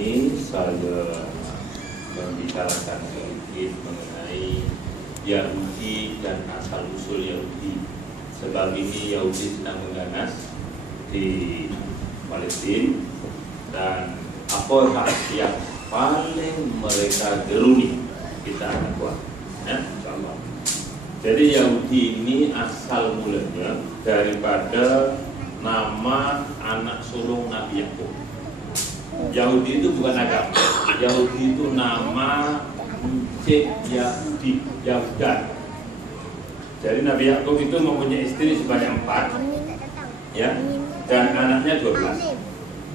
ini saya membicarakan sedikit mengenai Yahudi dan asal usul Yahudi. Sebab ini Yahudi sedang mengganas di Palestina, dan apa yang paling mereka geruni kita akan buat, ya, insyaallah. Jadi Yahudi ini asal mulanya daripada nama anak sulung Nabi Yakub. Yahudi itu bukan agama. Yahudi itu nama Cik Yahudi, Yahuda. Jadi Nabi Yakub itu mempunyai istri sebanyak 4, ya, dan anaknya 12.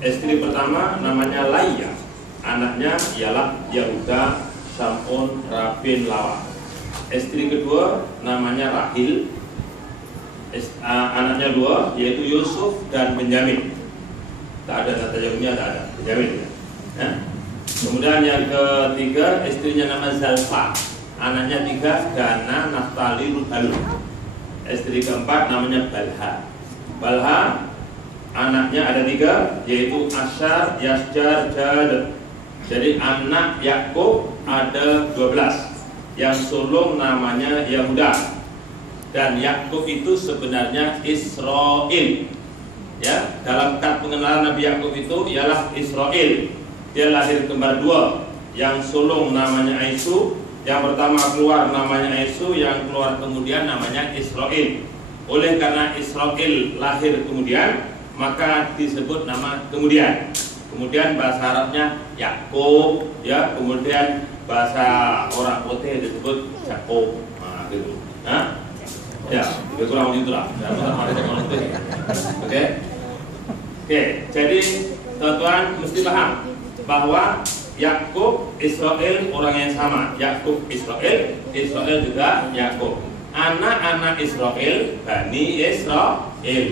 Istri pertama namanya Laya, anaknya ialah Yahuda, Samun, Rabin, Lawa. Istri kedua namanya Rahil, anaknya 2 yaitu Yusuf dan Benyamin. Tak ada kata Yahudnya, tak ada Benyamin, ya. Kemudian yang ketiga istrinya nama Zalfa, anaknya 3 Dana, Naftali, Ruhalun. Istri keempat namanya Balha. Balha anaknya ada 3 yaitu Asyar, Yasjar, Jad. Jadi anak Yakub ada 12. Yang sulung namanya Yahuda. Dan Yakub itu sebenarnya Israel. Ya, dalam kad pengenalan Nabi Yakub itu ialah Israel. Dia lahir kembar 2. Yang sulung namanya Aisu. Yang pertama keluar namanya Aisu, yang keluar kemudian namanya Israel. Oleh karena Israel lahir kemudian, maka disebut nama kemudian. Kemudian bahasa Arabnya Yakub, ya, kemudian bahasa orang Putih disebut Jakob. Nah, gitu. Nah, ya, lebih kurang itulah. Oke, jadi teman-teman mesti paham bahwa Yakub, Israel orang yang sama. Yakub, Israel, Israel juga Yakub. Anak-anak Israel, Bani Israel,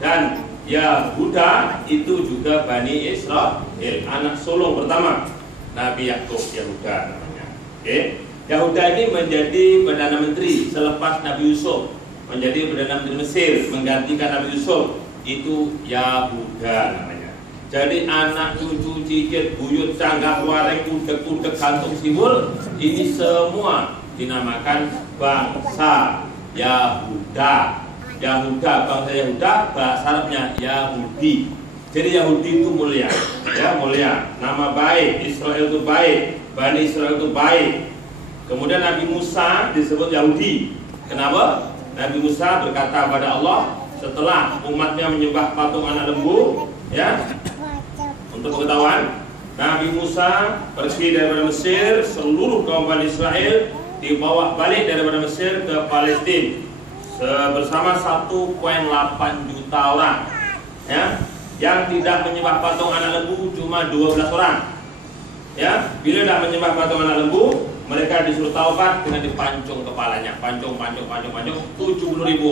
dan Yahuda itu juga Bani Israel. Anak sulung pertama Nabi Yakub, Yahuda namanya. Oke, Yahuda ini menjadi perdana menteri selepas Nabi Yusuf menjadi perdana menteri Mesir menggantikan Nabi Yusuf. Itu Yahuda namanya. Jadi anak, cucu, cicit, buyut, canggah, wareng, udek-udek, kantung, simbol, ini semua dinamakan bangsa Yahuda. Yahuda, bangsa Yahuda, bahasa Arabnya Yahudi. Jadi Yahudi itu mulia, ya, mulia. Nama baik, Israel itu baik, Bani Israel itu baik. Kemudian Nabi Musa disebut Yahudi. Kenapa? Nabi Musa berkata kepada Allah setelah umatnya menyembah patung anak lembu, ya. Untuk pengetahuan, Nabi Musa pergi daripada Mesir, seluruh kaum Bani Israel dibawa balik daripada Mesir ke Palestina bersama 1,8 juta orang, ya. Yang tidak menyembah patung anak lembu cuma 12 orang, ya. Bila tidak menyembah patung anak lembu, mereka disuruh taubat dengan dipancung kepalanya, pancung, 70.000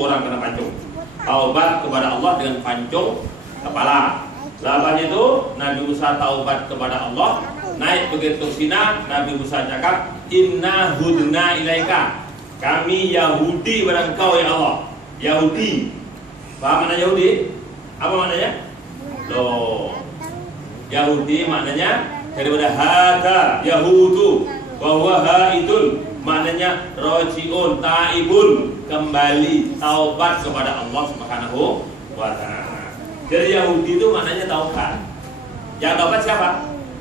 orang kena pancung. Taubat kepada Allah dengan pancung kepala. Lepas itu Nabi Musa taubat kepada Allah, naik begitu Sina. Nabi Musa cakap, Inna hudna ilaika, kami Yahudi pada engkau ya Allah. Yahudi, paham makna Yahudi? Apa maknanya? Loh, Yahudi maknanya daripada hada, Yahudu, bahwa haidun, maknanya rojiun, taibun, kembali, taubat kepada Allah Subhanahu wa ta'ala. Jadi Yahudi itu maknanya taubat. Yang taubat siapa?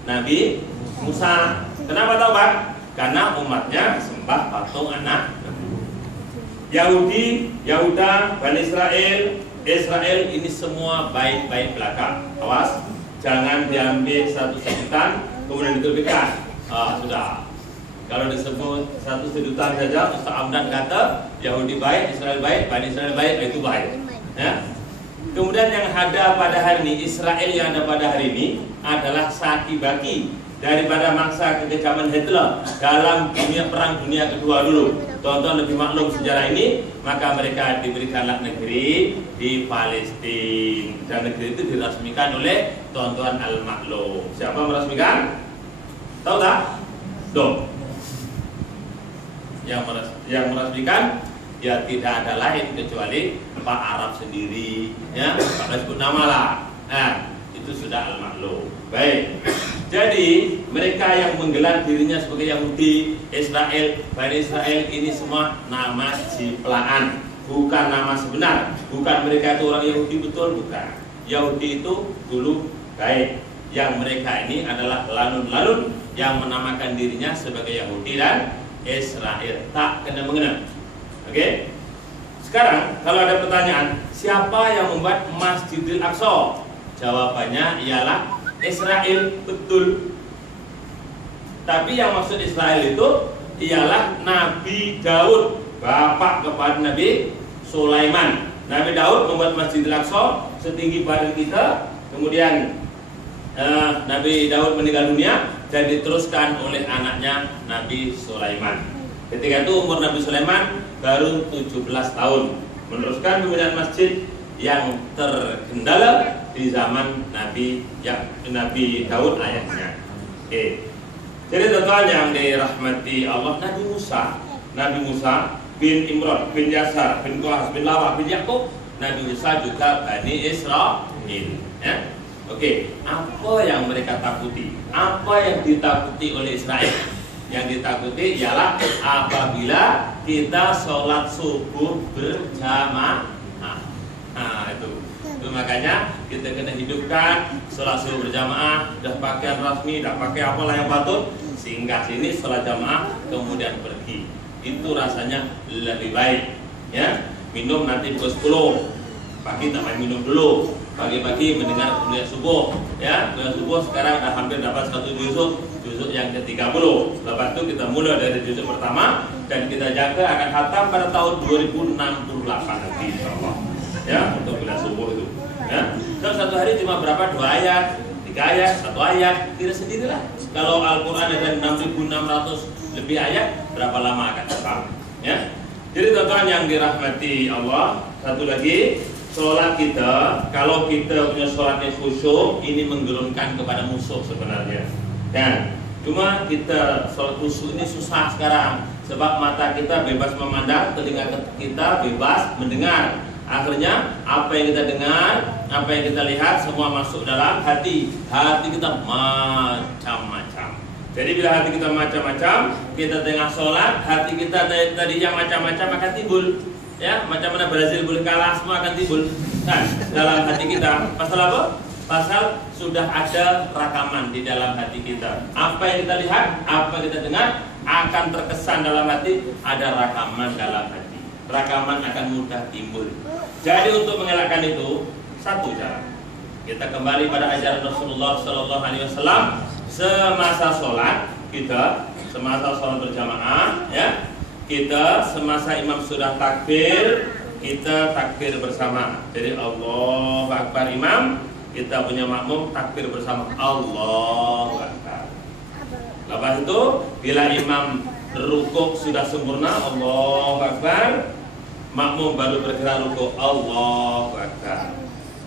Nabi Musa. Kenapa taubat? Karena umatnya sembah patung anak. Yahudi, Yahuda, Bani Israel, Israel ini semua baik-baik belaka. Awas, jangan diambil satu sebutan kemudian diterbitkan. Sudah. Kalau disebut satu sebutan saja, Ustaz Amdan kata Yahudi baik, Israel baik, Bani Israel baik, itu baik. Ya. Kemudian yang ada pada hari ini, Israel yang ada pada hari ini adalah saki-baki daripada mangsa kekejaman Hitler dalam perang dunia kedua dulu. Tonton lebih maklum sejarah ini, maka mereka diberikanlah negeri di Palestina, dan negeri itu dirasmikan oleh Tuan-Tuan Al-Maklum. Siapa merasmikan? Tahu tak? Dong. Yang merasmikan ya tidak ada lain kecuali Pak Arab sendiri, ya, pakai sebut nama lah. Nah, itu sudah Al-Maklum. Baik. Jadi mereka yang menggelar dirinya sebagai Yahudi, Israel, Bani Israel ini semua nama ciptaan, bukan nama sebenar. Bukan mereka itu orang Yahudi betul, bukan. Yahudi itu dulu baik. Yang mereka ini adalah lalun-lalun yang menamakan dirinya sebagai Yahudi dan Israel. Tak kena mengena. Oke? Sekarang kalau ada pertanyaan, siapa yang membuat Masjidil Aqsa? Jawabannya ialah Israel, betul. Tapi yang maksud Israel itu ialah Nabi Daud, bapak kepada Nabi Sulaiman. Nabi Daud membuat Masjidil Aqsa setinggi badan kita. Kemudian Nabi Daud meninggal dunia dan diteruskan oleh anaknya Nabi Sulaiman. Ketika itu umur Nabi Sulaiman baru 17 tahun, meneruskan pembinaan masjid yang terkendala di zaman Nabi Daud ayahnya. Oke. Jadi teman-teman yang dirahmati Allah, Nabi Musa bin Imran bin Yasar bin Kohas bin Lawah bin Yakub, Nabi Musa juga Bani Israel. Ya. Oke, apa yang mereka takuti? Apa yang ditakuti oleh Israel? Yang ditakuti ialah apabila kita sholat subuh berjamaah. Nah, itu makanya kita kena hidupkan sholat subuh berjamaah. Dah pakaian rasmi, dah pakai apalah yang patut, singgah sini sholat jamaah, kemudian pergi. Itu rasanya lebih baik. Ya, minum nanti pukul 10. Pagi tak main minum dulu. Pagi-pagi mendengar kuliah subuh. Ya, kuliah subuh sekarang dah hampir dapat satu juzuk yang ke-30. Lepas itu kita mulai dari juzuk pertama dan kita jaga akan khatam pada tahun 2068 nanti insyaallah. Ya, untuk kuliah subuh itu. Ya. Dan satu hari cuma berapa? 2 ayat, 3 ayat, 1 ayat, tidak sendirilah. Kalau Al-Qur'an ada 6.600 lebih ayat, berapa lama akan datang? Ya. Jadi teman-teman yang dirahmati Allah, satu lagi, sholat kita, kalau kita punya sholat yang khusyuk, ini menggerunkan kepada musuh sebenarnya. Dan cuma kita sholat khusyuk ini susah sekarang, sebab mata kita bebas memandang, telinga kita bebas mendengar. Akhirnya apa yang kita dengar, apa yang kita lihat, semua masuk dalam hati. Hati kita macam-macam. Jadi bila hati kita macam-macam, kita tengah sholat, hati kita tadi yang macam-macam akan timbul. Ya, macam mana Brazil boleh kalah, semua akan timbul. Nah, dalam hati kita. Pasal apa? Pasal sudah ada rakaman di dalam hati kita. Apa yang kita lihat, apa yang kita dengar akan terkesan dalam hati, ada rakaman dalam hati. Rakaman akan mudah timbul. Jadi untuk mengelakkan itu, satu cara. Kita kembali pada ajaran Rasulullah SAW. Semasa sholat kita, semasa sholat berjamaah, ya, kita semasa imam sudah takbir, kita takbir bersama. Jadi Allahu Akbar imam, kita punya makmum takbir bersama Allahu Akbar. Lepas itu bila imam rukuk sudah sempurna Allahu Akbar, makmum baru bergerak rukuk Allahu Akbar.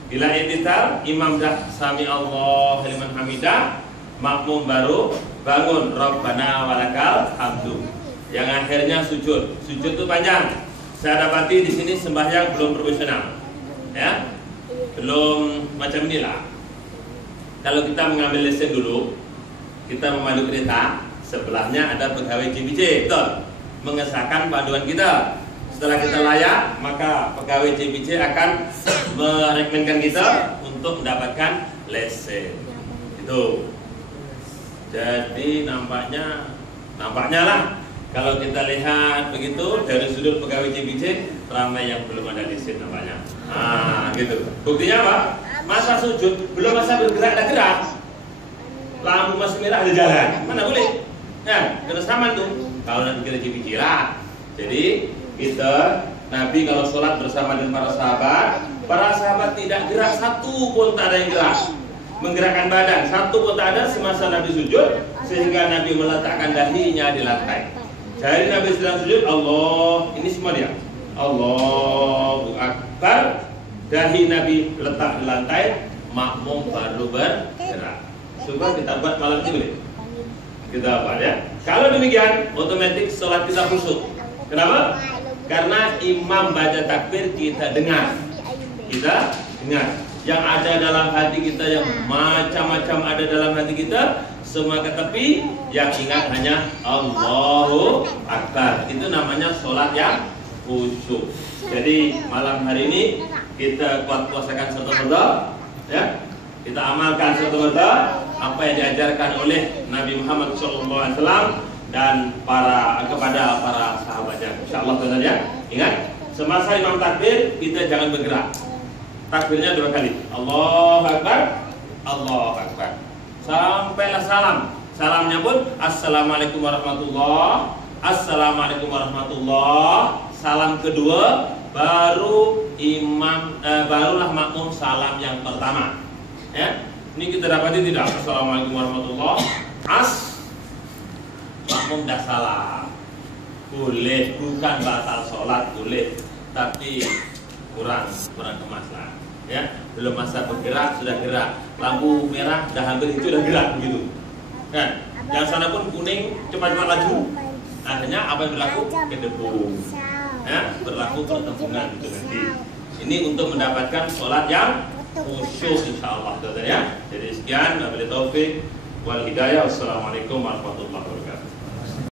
Bila i'tidal, imam dah sami Allahu liman hamidah, makmum baru bangun Rabbana walakal hamdu. Yang akhirnya sujud. Sujud itu panjang. Saya dapati di sini sembahyang belum profesional. Ya. Belum macam inilah. Kalau kita mengambil lesen dulu, kita memandu kereta, sebelahnya ada pegawai JPJ, betul? Mengesahkan panduan kita. Setelah kita layak, maka pegawai JPJ akan merekomendasikan kita untuk mendapatkan lesen. Itu. Jadi nampaknya lah. Kalau kita lihat begitu dari sudut pegawai JPJ, ramai yang belum ada lesen nampaknya. Nah, gitu. Buktinya apa? Masa sujud belum masa bergerak ada gerak. Lampu masih merah ada jalan. Mana boleh? Ya, kena saman tuh. Kalau nanti kita JPJ lah. Jadi kita Nabi kalau sholat bersama dengan para sahabat tidak gerak, satu pun tak ada yang gerak. Menggerakkan badan, satu pun tak ada semasa Nabi sujud, sehingga Nabi meletakkan dahinya di lantai. Jadi Nabi sedang sujud, Allah, ini semua dia, Allahu Akbar, dahi Nabi letak di lantai, makmum baru bergerak. Coba kita buat malam ini boleh? Kita buat ya. Kalau demikian, otomatis sholat kita khusyuk. Kenapa? Karena imam baca takbir kita dengar. Kita dengar. yang ada dalam hati kita, yang macam-macam ada dalam hati kita, semua ke tepi, yang ingat hanya Allahu Akbar. Itu namanya sholat yang khusyuk. Jadi malam hari ini kita kuat-kuasakan serta-merta, ya. Kita amalkan serta-merta apa yang diajarkan oleh Nabi Muhammad SAW dan kepada para sahabatnya. Insyaallah teman ya. Ingat, semasa imam takbir kita jangan bergerak. Takbirnya 2 kali. Allahu Akbar, Allahu Akbar. Sampailah salam. Salamnya pun Assalamualaikum warahmatullahi. Assalamualaikum warahmatullahi. Salam kedua baru barulah makmum salam yang pertama. Ya. Ini kita dapati tidak? Assalamualaikum warahmatullahi. Makmum dah salam. Boleh, bukan batal sholat, boleh, tapi kurang kemas lah. Ya, belum masa bergerak sudah gerak, lampu merah dah hampir itu sudah gerak begitu. Kan? Yang sana pun kuning cepat-cepat laju. Akhirnya apa yang berlaku? Kedebung. Ya, berlaku pertempungan itu nanti. Ini untuk mendapatkan sholat yang khusyuk insyaallah ya. Jadi sekian, wabillahi taufik wal hidayah. Wassalamualaikum warahmatullahi wabarakatuh.